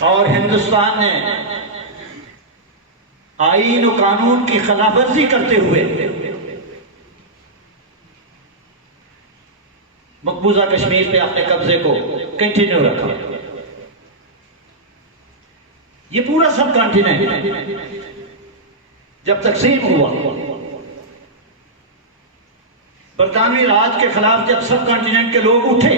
اور ہندوستان نے آئین و قانون کی خلاف ورزی کرتے ہوئے مقبوضہ کشمیر پہ اپنے قبضے کو کنٹینیو رکھا۔ یہ پورا سب کانٹیننٹ جب تقسیم ہوا، برطانوی راج کے خلاف جب سب کانٹیننٹ کے لوگ اٹھے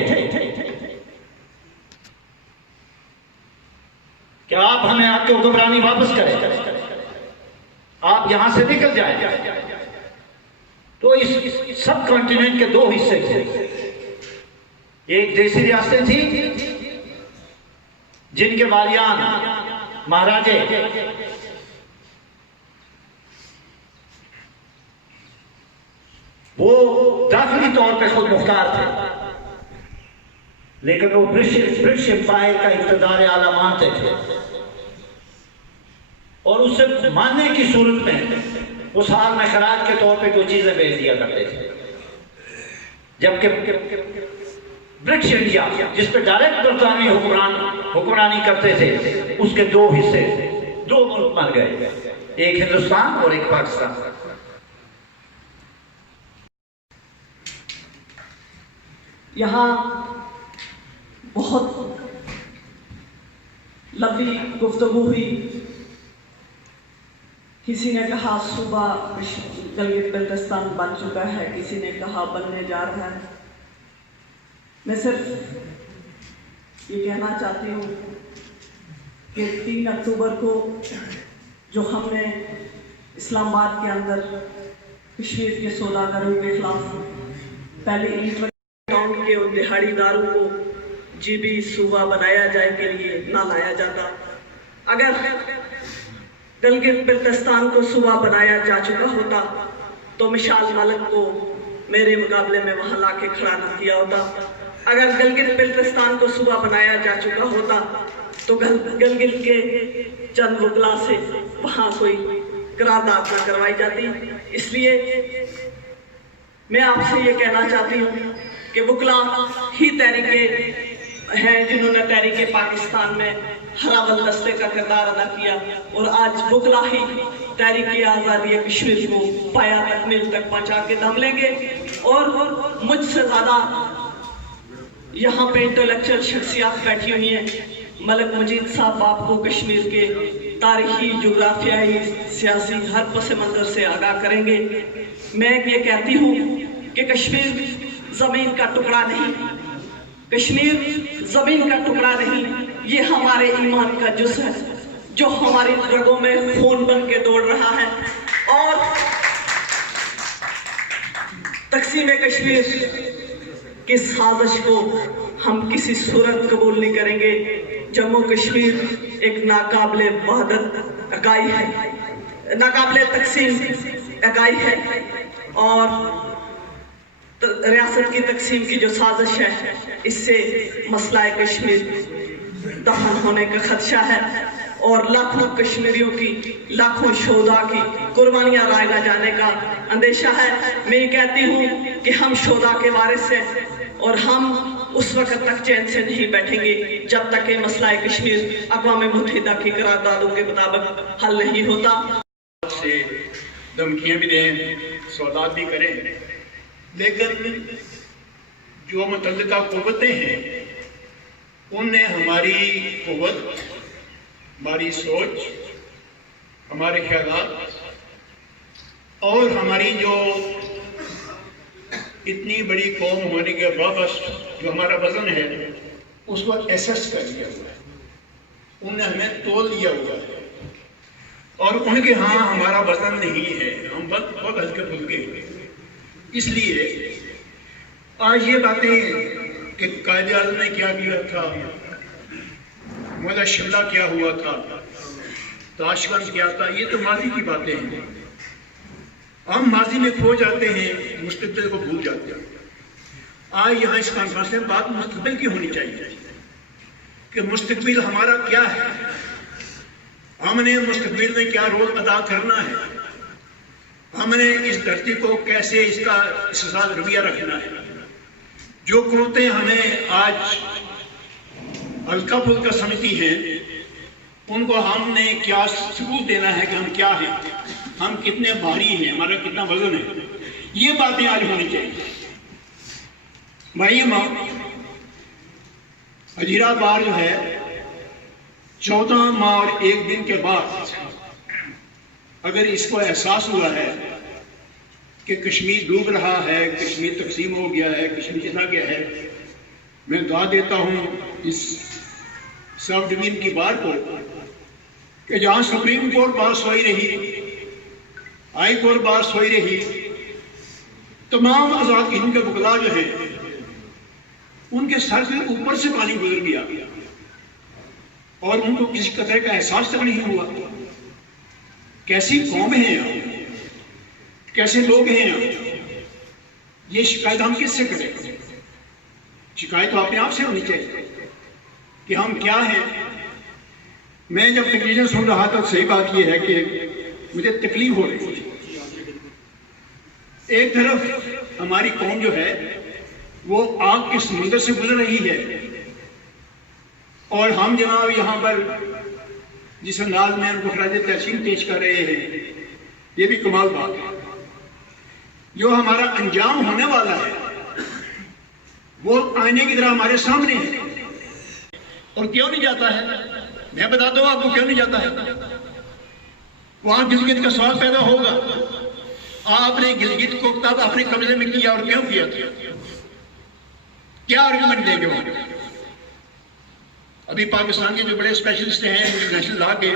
کہ آپ ہمیں آپ کے حکمرانی واپس کریں، آپ یہاں سے نکل جائیں، تو اس سب کانٹیننٹ کے دو حصے تھے۔ ایک دیسی ریاستیں تھیں جن کے والیان مہاراجے وہ داخلی طور پہ خود مختار تھے، لیکن وہ برٹش امپائر کا اقتدار اعلیٰ مانتے تھے، اور اس سے ماننے کی صورت میں اس حال میں خراج کے طور پہ کوئی چیزیں بھیج دیا کرتے تھے۔ جبکہ برٹش انڈیا جس پہ ڈائریکٹ برطانوی حکمرانی کرتے تھے، اس کے دو حصے، دو ملک بن گئے، ایک ہندوستان اور ایک پاکستان۔ یہاں بہت لمبی گفتگو ہوئی، کسی نے کہا صوبہ گلگت بلتستان بن چکا ہے، کسی نے کہا بننے جا رہا ہے۔ میں صرف یہ کہنا چاہتی ہوں کہ 3 اکتوبر کو جو ہم نے اسلام آباد کے اندر کشمیر کے سوداگروں کے خلاف پہلی اینٹ ٹاؤن کے ان دہاڑی داروں کو جی بھی صوبہ بنایا جائے کے لیے نہ لایا جاتا، اگر گلگت بلتستان کو صوبہ بنایا جا چکا ہوتا تو مشال ملک کو میرے مقابلے میں وہاں لا کے کھڑا نہ کیا ہوتا۔ اگر گلگت بلتستان کو صوبہ بنایا جا چکا ہوتا تو گلگت کے چند وکلا سے وہاں کوئی قرارداد نہ کروائی جاتی۔ اس لیے میں آپ سے یہ کہنا چاہتی ہوں کہ وکلا ہی تحریک ہیں جنہوں نے تحریک پاکستان میں ہراول دستے کا کردار ادا کیا، اور آج وکلا ہی تحریک آزادی کشمیر کو پایا تکمیل تک پہنچا کے دم لیں گے۔ اور مجھ سے زیادہ یہاں پہ انٹلیکچوئل شخصیات بیٹھی ہوئی ہیں، ملک مجید صاحب آپ کو کشمیر کے تاریخی، جغرافیائی، سیاسی ہر پس منظر سے آگاہ کریں گے۔ میں یہ کہتی ہوں کہ کشمیر زمین کا ٹکڑا نہیں، کشمیر زمین کا ٹکڑا نہیں، یہ ہمارے ایمان کا جز ہے جو ہماری رگوں میں خون بن کے دوڑ رہا ہے، اور تقسیم کشمیر کی سازش کو ہم کسی صورت قبول نہیں کریں گے۔ جموں کشمیر ایک ناقابل وحدت اکائی ہے، ناقابل تقسیم اکائی ہے، اور ریاست کی تقسیم کی جو سازش ہے اس سے مسئلہ کشمیر دفن ہونے کا خدشہ ہے، اور لاکھوں کشمیریوں کی، لاکھوں شہداء کی قربانیاں رائے نہ جانے کا اندیشہ ہے۔ میں یہ کہتی ہوں کہ ہم شہداء کے وارث ہیں، اور ہم اس وقت تک چین سے نہیں بیٹھیں گے جب تک کہ مسئلہ کشمیر اقوام متحدہ کی قراردادوں کے مطابق حل نہیں ہوتا۔ سے دھمکیاں بھی دیں، سوالات بھی کریں، لیکن جو متعلقہ قوتیں ہیں ان نے ہماری قوت، ہماری سوچ، ہمارے خیالات اور ہماری جو اتنی بڑی قوم ہونے کے باوجود جو ہمارا وزن ہے اس کو ایسس کر لیا ہوا ہے، انہوں نے ہمیں تول لیا ہوا ہے، اور ان کے ہاں ہمارا وزن نہیں ہے، ہم بہت ہلکے پھلکے ہیں۔ اس لیے آج یہ باتیں کہ قائد اعظم نے کیا کیا تھا، مولا شملہ کیا ہوا تھا، تاشقند کیا تھا، یہ تو ماضی کی باتیں ہیں۔ ہم ماضی میں کھو جاتے ہیں، مستقبل کو بھول جاتے ہیں۔ آج یہاں اس کانفرنس میں بات مستقبل کی ہونی چاہیے کہ مستقبل ہمارا کیا ہے، ہم نے مستقبل میں کیا رول ادا کرنا ہے، ہم نے اس دھرتی کو کیسے اس کے ساتھ رویہ رکھنا ہے۔ جو قوتیں ہمیں آج ہلکا پھلکا سمجھتی ہیں ان کو ہم نے کیا ثبوت دینا ہے کہ ہم کیا ہیں، ہم کتنے بھاری ہیں، ہمارا کتنا وزن ہے، یہ باتیں آج ہونی چاہیے۔ بھائی ماں حجیرہ بار جو ہے 14 ماہ اور 1 دن کے بعد اگر اس کو احساس ہوا ہے کہ کشمیر ڈوب رہا ہے، کشمیر تقسیم ہو گیا ہے، کشمیر چلا گیا ہے، میں دعا دیتا ہوں اس سب ڈویژن کی بار کو کہ جہاں سپریم کورٹ بات سوئی رہی، ہائی کورٹ بات سوئی رہی، تمام آزاد ہند کے وکلا جو ہیں ان کے سر سے اوپر سے پانی گزر گیا اور ان کو کسی قطرے کا احساس تک نہیں ہوا۔ کیسی قوم ہیں آپ، کیسے لوگ ہیں آپ؟ یہ شکایت ہم کس سے کریں؟ شکایت تو اپنے آپ سے ہونی چاہیے کہ ہم کیا ہیں۔ میں جب تقریریں سن رہا تھا صحیح بات یہ ہے کہ مجھے تکلیف ہو رہی تھی۔ ایک طرف ہماری قوم جو ہے وہ آگ کے سمندر سے گزر رہی ہے اور ہم جناب یہاں پر جس انداز میں ان کو خراج تحسین پیش کر رہے ہیں، یہ بھی کمال بات ہے۔ جو ہمارا انجام ہونے والا ہے وہ آئینے کی طرح ہمارے سامنے ہے۔ اور کیوں نہیں جاتا ہے؟ میں بتاتا ہوں آپ کو کیوں نہیں جاتا ہے۔ وہاں گلگت کا سوال پیدا ہوگا، آپ نے گلگت کو تب اپنے قبضے میں کیا اور کیوں کیا تھا؟ کیا آرگومنٹ دیں گے وہاں؟ ابھی پاکستان کے جو بڑے اسپیشلسٹ ہیں نیشنل لا کے،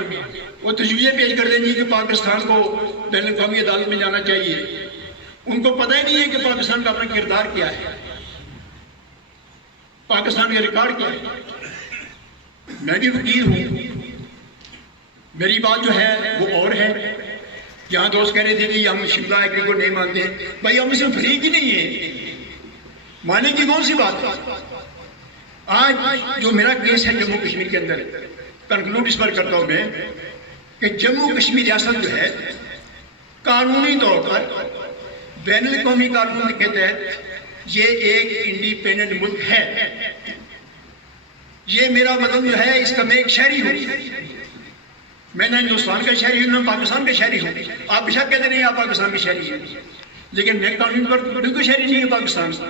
وہ تجویزیں پیش کر دیں گے کہ پاکستان کو بین الاقوامی عدالت میں جانا چاہیے۔ ان کو پتہ ہی نہیں ہے کہ پاکستان کا اپنا کردار کیا ہے، پاکستان کا ریکارڈ کیا ہے۔ میں بھی وکیل ہوں، میری بات جو ہے وہ اور ہے۔ جہاں دوست کہہ رہے تھے کہ ہم شملہ ایگری کو نہیں مانتے ہیں، بھائی ہم اس میں فریق ہی نہیں ہیں، ماننے کی کون سی بات ہے؟ آج جو میرا کیس ہے جموں کشمیر کے اندر، کنکلوڈ اس پر کرتا ہوں میں کہ جموں کشمیر ریاست جو ہے قانونی طور پر بین الاقوامی قانون کے تحت یہ ایک انڈیپینڈنٹ ملک ہے۔ یہ میرا مطلب جو ہے اس کا میں ایک شہری ہوں، میں نہ ہندوستان کا شہری ہوں نہ پاکستان کا شہری ہوں۔ آپ بے شک کہتے نہیں آپ پاکستان کے شہری ہیں، لیکن میں قانون پر بالکل شہری نہیں ہوں پاکستان سے۔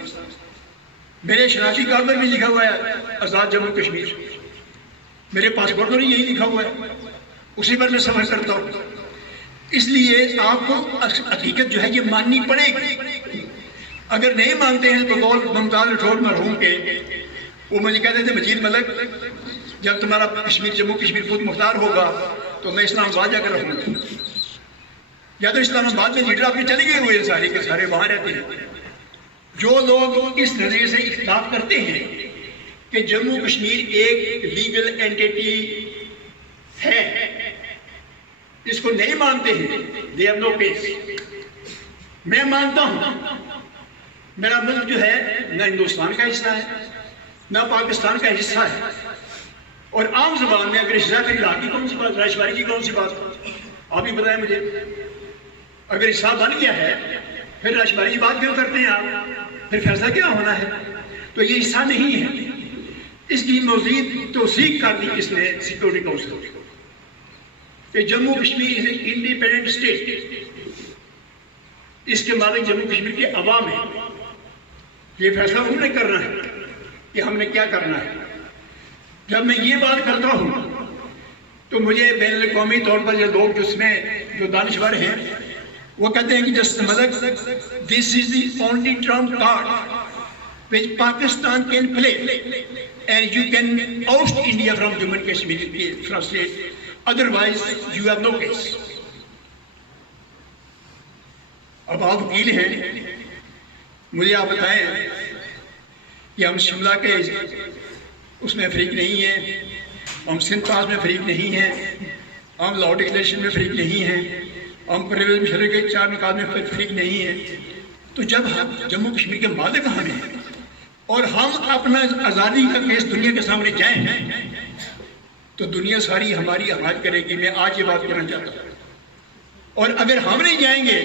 میرے شناختی کارڈ پر بھی لکھا ہوا ہے آزاد جموں کشمیر، میرے پاسپورٹ پر بھی یہی لکھا ہوا ہے، اسی پر میں سفر کرتا ہوں۔ اس لیے آپ کو حقیقت جو ہے یہ ماننی پڑے گی۔ اگر نہیں مانتے ہیں تو بقول ممتاز راٹھور مرحوم کے، وہ مجھے کہتے تھے مجید ملک جب تمہارا کشمیر جموں کشمیر خود مختار ہوگا تو میں اسلام آباد جا کر رہوں گا۔ یا تو اسلام آباد میں لیڈر اپنے چلے گئے ہوئے سارے کے سارے وہاں رہتے ہیں۔ جو لوگ اس نظریے سے اختلاف کرتے ہیں کہ جموں کشمیر ایک لیگل اینٹیٹی ہے، اس کو نہیں مانتے ہیں، دے ہیو نو پیس۔ میں مانتا ہوں میرا ملک جو ہے نہ ہندوستان کا حصہ ہے نہ پاکستان کا حصہ ہے، اور عام زبان میں اگر حصہ پھر علاقے کی کون سی بات، راشواری کی کون سی بات، آپ ہی بتائیں مجھے۔ اگر حصہ بن گیا ہے پھر راشواری کی بات کیوں کرتے ہیں آپ؟ پھر فیصلہ کیا ہونا ہے؟ تو یہ حصہ نہیں ہے۔ اس کی مزید توثیق کر دی کس نے؟ سیکورٹی کونسل، کہ جموں کشمیر از اے انڈیپینڈنٹ اسٹیٹ، اس کے مالک جموں کشمیر کے عوام ہیں۔ یہ فیصلہ انہوں نے کرنا ہے کہ ہم نے کیا کرنا ہے۔ جب میں یہ بات کرتا ہوں تو مجھے بین الاقوامی طور پر یہ لوگ جس میں جو دانشور ہیں وہ کہتے ہیں کہ جسٹ ملک this is the only trump card which Pakistan can play and you can oust India from Jammu and Kashmir from state, otherwise you have no case۔ اب آپ وکیل ہیں، مجھے آپ بتائیں کہ ہم شملہ کے اس میں فریق نہیں ہیں، ہم سندھ پاس میں فریق نہیں ہیں، ہم لاہور ڈکلیریشن میں فریق نہیں ہیں، ہم پرویز مشرف کے 4 نکات میں فریق نہیں ہیں۔ تو جب ہم جموں کشمیر کے مالک ہم ہیں اور ہم اپنا آزادی کا کیس دنیا کے سامنے جائیں تو دنیا ساری ہماری حمایت کرے گی۔ میں آج یہ بات کرنا چاہتا ہوں، اور اگر ہم نہیں جائیں گے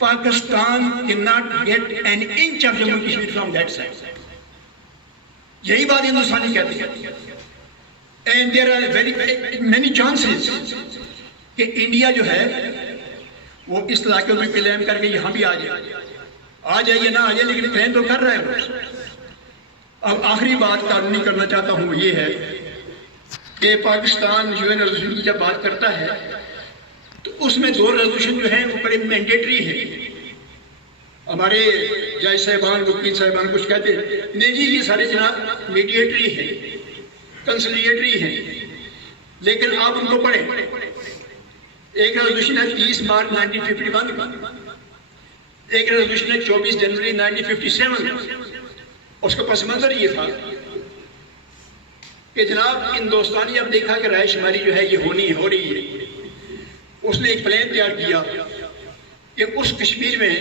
Pakistan cannot get an inch of Jammu Kashmir from that side۔ یہی بات ہندوستانی کہتے ہیں۔ And there are very many chances کہ انڈیا جو ہے وہ اس علاقے میں کلیم کر کے یہاں بھی آ جائے یا نہ آ جائے، لیکن کلیم تو کر رہا ہے۔ اب آخری بات قانونی کرنا چاہتا ہوں وہ یہ ہے کہ پاکستان UN ریزولوشن کی جب بات کرتا ہے تو اس میں 2 ریزولوشن جو ہیں وہ بڑے مینڈیٹری ہے۔ ہمارے جج صاحبان وکیل صاحبان کچھ کہتے ہیں نہیں جی یہ سارے جناب میڈیٹری ہیں، کنسلیٹری ہیں، لیکن آپ ان کو پڑھیں۔ ایک ریزولوشن ہے 30 مارچ 1951 کا، ایک ریزولوشن ہے 24 جنوری 1957۔ اس کا پس منظر یہ تھا کہ جناب ہندوستانی اب دیکھا کہ رائے شماری جو ہے یہ ہو رہی ہے، اس نے ایک پلان تیار کیا کہ اس کشمیر میں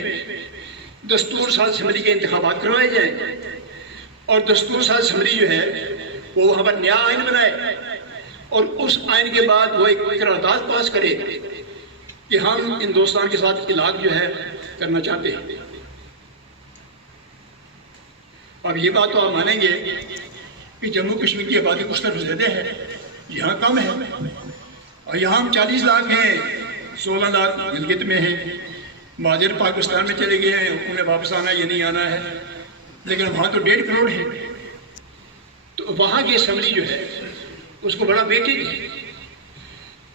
دستور ساز اسمبلی کے انتخابات کروائے جائیں اور دستور ساز اسمبلی جو ہے وہ وہاں پر نیا آئین بنائے اور اس آئین کے بعد وہ ایک قرارداد پاس کرے کہ ہم ہندوستان کے ساتھ علاقہ جو ہے کرنا چاہتے ہیں۔ اب یہ بات تو آپ مانیں گے کہ جموں کشمیر کی آبادی کچھ طرف زیادہ ہے، یہاں کم ہے، اور یہاں ہم 40 لاکھ ہیں، 16 لاکھ گلگت میں ہیں، مہاجر پاکستان میں چلے گئے ہیں، انہیں واپس آنا یہ نہیں آنا ہے، لیکن وہاں تو 1.5 کروڑ ہے۔ تو وہاں کی اسمبلی جو ہے اس کو بڑا ویٹیج ہے۔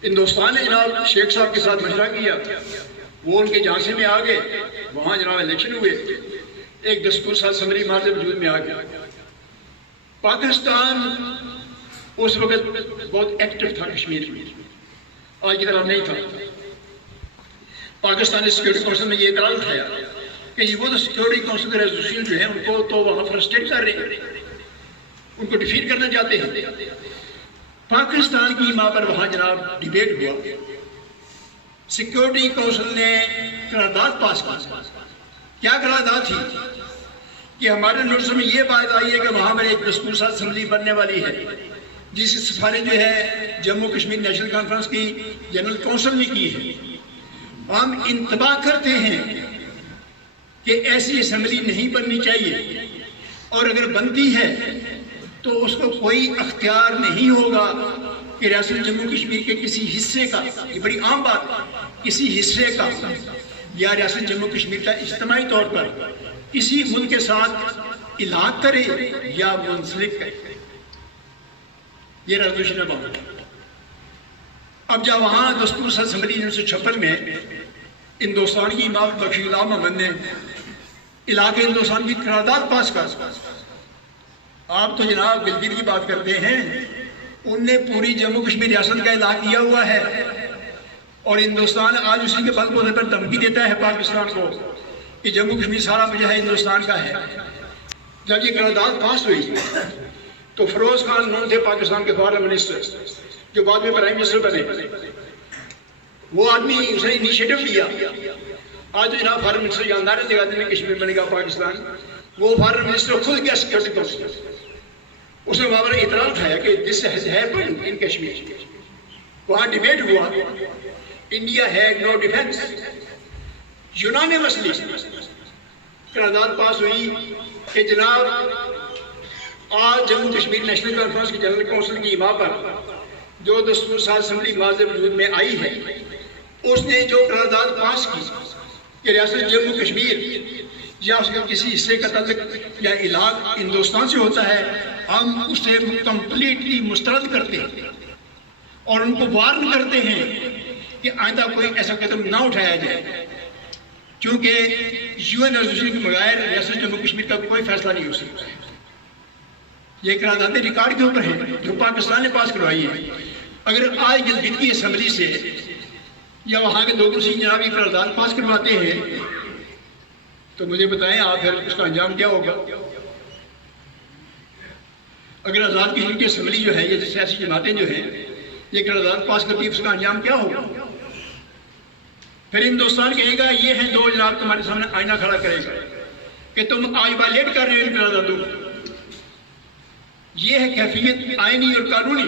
ہندوستان نے جناب شیخ صاحب کے ساتھ مشورہ کیا، وہ ان کے جھانسے میں آ گئے، وہاں جناب الیکشن ہوئے، ایک دستور ساز اسمبلی ماضی وجود میں آ گیا۔ پاکستان اس وقت بہت ایکٹیو تھا کشمیر میں، آج کی طرح نہیں تھا۔ پاکستانی سیکورٹی کونسل میں یہ اعتراض اٹھایا کہ یہ وہ تو سیکورٹی کونسل کے ریزولوشن جو ہیں ان کو تو وہاں فرسٹریٹ کر رہے ہیں، ان کو ڈیفیٹ کرنا چاہتے ہیں۔ پاکستان کی ماں پر وہاں جناب ڈیبیٹ ہوا، سیکورٹی کونسل نے قرارداد پاس کی۔ کیا قرارداد تھی کہ ہمارے نوٹس میں یہ بات آئی ہے کہ وہاں پر ایک دستور ساز اسمبلی بننے والی ہے جس کی سفارش جو ہے جموں کشمیر نیشنل کانفرنس کی جنرل کونسل نے کی ہے۔ ہم انتباہ کرتے ہیں کہ ایسی اسمبلی نہیں بننی چاہیے، اور اگر بنتی ہے تو اس کو کوئی اختیار نہیں ہوگا کہ ریاست جموں کشمیر کے کسی حصے کا، یہ بڑی عام بات، کسی حصے کا یا ریاست جموں کشمیر کا اجتماعی طور پر کسی ملک کے ساتھ علاقہ کرے یا منسلک کرے۔ یہ ریزولوشن ہے وہاں۔ اب جب وہاں دستور ساز اسمبلی 1956 میں ہندوستان کی امام بخش غلام محمد نے علاقہ ہندوستان کی قرارداد پاس کر، آپ تو جناب گلگت کی بات کرتے ہیں، ان نے پوری جموں کشمیر ریاست کا اعلان کیا ہوا ہے، اور ہندوستان آج اسی کے بل بوتے پر دھمکی دیتا ہے پاکستان کو کہ جموں کشمیر سارا جو ہے ہندوستان کا ہے۔ جب یہ قرارداد پاس ہوئی تو فیروز خان نون تھے پاکستان کے فارن منسٹر، جو بعد میں پرائم منسٹر بنے، وہ آدمی اس نے انیشیٹو لیا۔ آج جو جناب فارن منسٹر جاندار ہے جگہ میں کشمیر بنے گا پاکستان، وہ فارن منسٹر خود گیا سیکورٹی کونسل، اس نے وہاں پر اعتراض اٹھایا کہ this has happened in Kashmir. وہاں ڈیبیٹ ہوا، India had no defence, unanimously قرارداد پاس ہوئی کہ جناب آج جموں کشمیر نیشنل کانفرنس کی جنرل کونسل کی ماں پر جو دستور ساز اسمبلی ماضی وجود میں آئی ہے، اس نے جو قرارداد پاس کی کہ ریاست جموں کشمیر یا اس کے کسی حصے کا تعلق یا علاقہ ہندوستان سے ہوتا ہے، ہم اسے کمپلیٹلی مسترد کرتے ہیں اور ان کو وارن کرتے ہیں کہ آئندہ کوئی ایسا قدم نہ اٹھایا جائے، کیونکہ UN ریزولوشن کے بغیر ریاست جموں کشمیر کا کوئی فیصلہ نہیں ہو سکتا ہے۔ یہ قراردادیں ریکارڈ کے اوپر ہیں جو پاکستان نے پاس کروائی ہے۔ اگر آج گلگت کی اسمبلی سے یا وہاں کے لوگوں سے جناب یہ قرارداد پاس کرواتے ہیں تو مجھے بتائیں آپ پھر اس کا انجام کیا ہوگا؟ اگر آزاد کشمیر کی اسمبلی جو ہے یہ سیاسی جماعتیں جو ہیں یہ قرارداد پاس کرتی ہے، اس کا انجام کیا ہوگا؟ پھر ہندوستان کہے گا یہ ہیں دو جناب تمہارے سامنے آئینہ کھڑا کرے گا کہ تم آج وائلیٹ کر رہے ہو ان قراردادوں کو۔ یہ ہے کیفیت آئینی اور قانونی۔